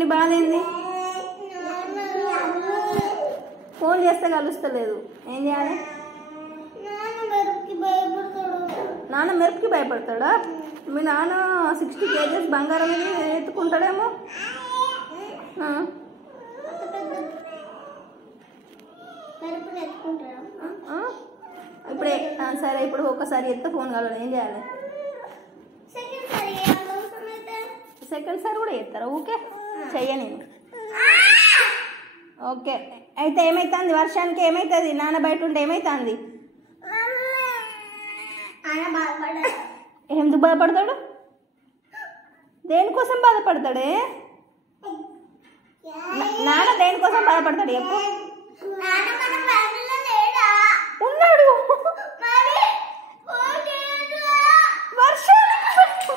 నీ బాధ ఏంది? ఫోన్ చేస్తే కలుస్తలేదు, ఏం చేయాలి? నాన్న మెరుపుకి భయపడతాడా? మీ నాన్న 60 kgs బంగారం ఎత్తుకుంటాడేమో. ఇప్పుడే సరే, ఇప్పుడు ఒకసారి ఎత్తే ఫోన్ కావాలి, ఏం చేయాలి? సెకండ్ సార్ కూడా ఎత్తారా? ఓకే చెయ్య నేను. ఓకే అయితే ఏమైతుంది? వర్షానికి ఏమవుతుంది? నాన్న బయట ఉంటే ఏమైతుంది? ఎందుకు బాధపడతాడు? దేనికోసం బాధపడతాడే? నాన్న దేనికోసం బాధపడతాడు చెప్పు? ఉన్నాడు.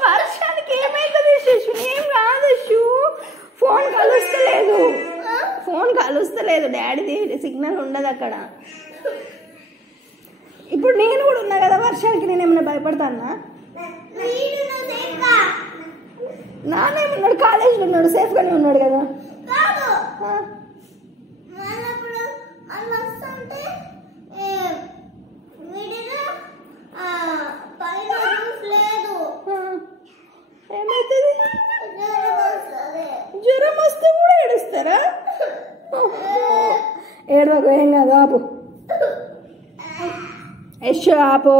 వర్షానికి ఏమైతుంది శిశు? ఏం కాదు శిశు, ఫోన్ కలుస్తలేదు, ఫోన్ కలుస్తలేదు, డాడీది సిగ్నల్ ఉండదు అక్కడ. ఇప్పుడు నేను కూడా ఉన్నా కదా, వర్షానికి నేను ఏమైనా భయపడతానా? నానేమున్నాడు, కాలేజీలో ఉన్నాడు, సేఫ్గానే ఉన్నాడు కదా. ఏమైతుంది? జ్వరం వస్తే కూడా ఏడుస్తారా? ఏడవకు, ఏం కాదు, ఆపు. యశ్ ఆపు.